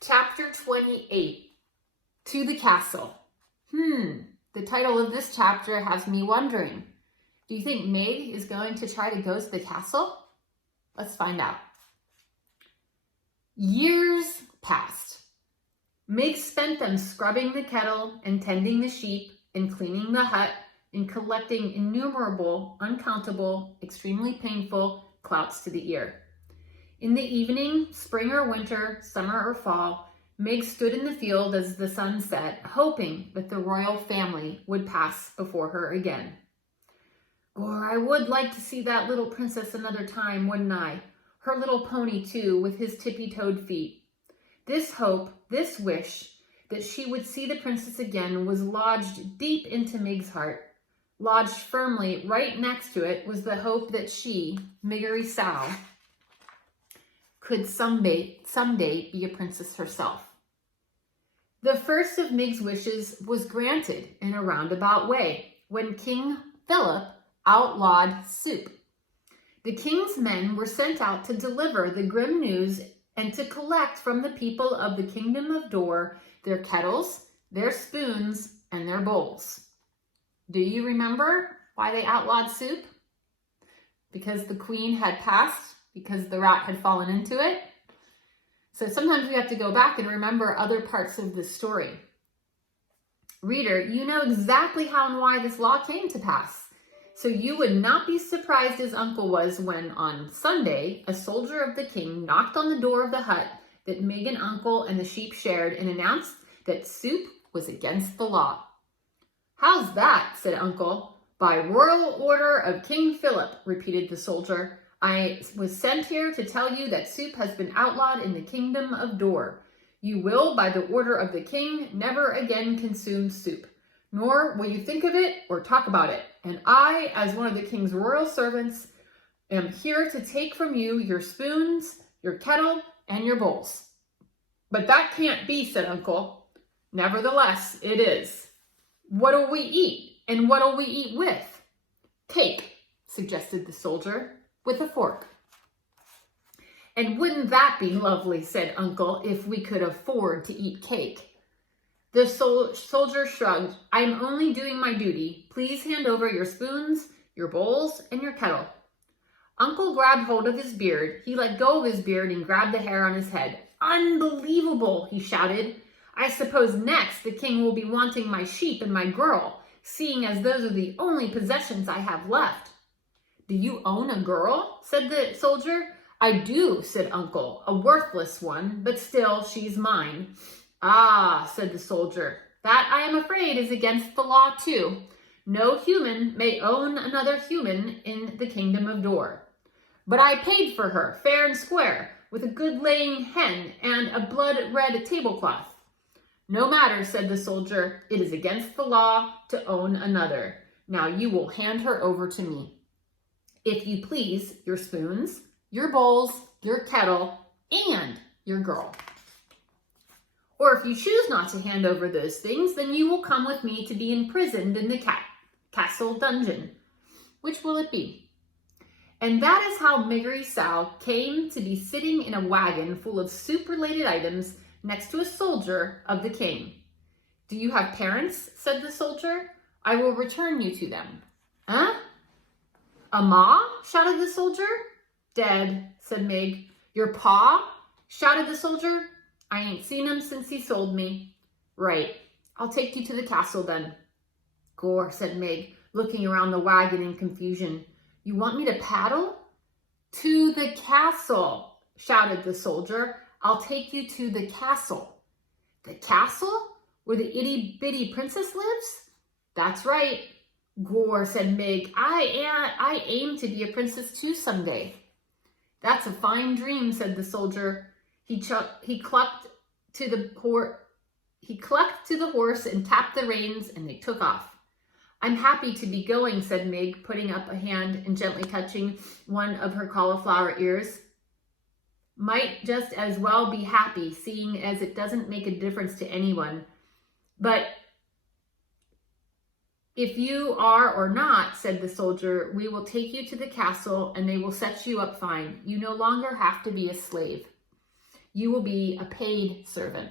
Chapter 28, To the Castle. The title of this chapter has me wondering, do you think Meg is going to try to go to the castle? Let's find out. Years passed. Meg spent them scrubbing the kettle and tending the sheep and cleaning the hut and collecting innumerable, uncountable, extremely painful clouts to the ear. In the evening, spring or winter, summer or fall, Meg stood in the field as the sun set, hoping that the royal family would pass before her again. Or I would like to see that little princess another time, wouldn't I? Her little pony too, with his tippy-toed feet. This hope, this wish, that she would see the princess again was lodged deep into Meg's heart. Lodged firmly right next to it was the hope that she, Miggery Sow, could someday be a princess herself. The first of Meg's wishes was granted in a roundabout way when King Philip outlawed soup. The king's men were sent out to deliver the grim news and to collect from the people of the kingdom of Dor their kettles, their spoons, and their bowls. Do you remember why they outlawed soup? Because the queen had passed? Because the rat had fallen into it? So sometimes we have to go back and remember other parts of the story. Reader, you know exactly how and why this law came to pass. So you would not be surprised as Uncle was when on Sunday, a soldier of the king knocked on the door of the hut that Meg and Uncle and the sheep shared and announced that soup was against the law. How's that? Said Uncle. By royal order of King Philip, repeated the soldier. I was sent here to tell you that soup has been outlawed in the kingdom of Dor. You will, by the order of the king, never again consume soup, nor will you think of it or talk about it. And I, as one of the king's royal servants, am here to take from you your spoons, your kettle, and your bowls. But that can't be, said Uncle. Nevertheless, it is. What'll we eat? And what'll we eat with? Cake, suggested the soldier, with a fork. And wouldn't that be lovely, said Uncle, if we could afford to eat cake? The soldier shrugged. I am only doing my duty. Please hand over your spoons, your bowls, and your kettle. Uncle grabbed hold of his beard. He let go of his beard and grabbed the hair on his head. Unbelievable, he shouted. I suppose next the king will be wanting my sheep and my girl, seeing as those are the only possessions I have left. Do you own a girl? Said the soldier. I do, said Uncle, a worthless one, but still she's mine. Ah, said the soldier, that I am afraid is against the law too. No human may own another human in the kingdom of Dor. But I paid for her, fair and square, with a good laying hen and a blood-red tablecloth. No matter, said the soldier, it is against the law to own another. Now you will hand her over to me. If you please, your spoons, your bowls, your kettle, and your girl. Or if you choose not to hand over those things, then you will come with me to be imprisoned in the castle dungeon. Which will it be? And that is how Miggery Sow came to be sitting in a wagon full of soup-related items next to a soldier of the king. Do you have parents? Said the soldier. I will return you to them. Huh? A ma? Shouted the soldier. Dead, said Meg. Your pa? Shouted the soldier. I ain't seen him since he sold me. Right. I'll take you to the castle then. Gore, said Meg, looking around the wagon in confusion. You want me to paddle? To the castle, shouted the soldier. I'll take you to the castle. The castle? Where the itty-bitty princess lives? That's right. Gore, said Meg. I aim to be a princess too someday. That's a fine dream, said the soldier. He clucked to the horse and tapped the reins, and they took off. I'm happy to be going, said Meg, putting up a hand and gently touching one of her cauliflower ears. Might just as well be happy, seeing as it doesn't make a difference to anyone. But if you are or not, said the soldier, we will take you to the castle and they will set you up fine. You no longer have to be a slave. You will be a paid servant.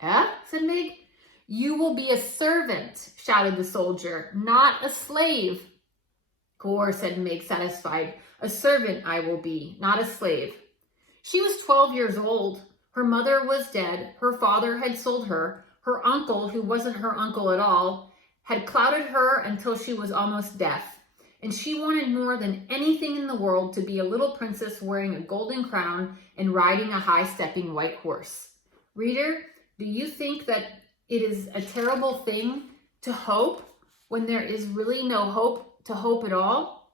Eh? Said Mig. You will be a servant, shouted the soldier, not a slave. Gore, said Mig, satisfied. A servant I will be, not a slave. She was 12 years old. Her mother was dead. Her father had sold her. Her uncle, who wasn't her uncle at all, had clouted her until she was almost deaf. And she wanted more than anything in the world to be a little princess wearing a golden crown and riding a high-stepping white horse. Reader, do you think that it is a terrible thing to hope when there is really no hope to hope at all?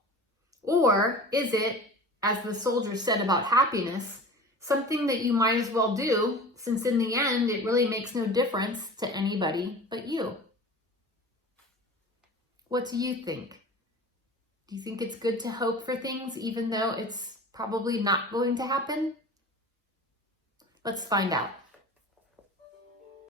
Or is it, as the soldier said about happiness, something that you might as well do, since in the end it really makes no difference to anybody but you? What do you think? Do you think it's good to hope for things even though it's probably not going to happen? Let's find out.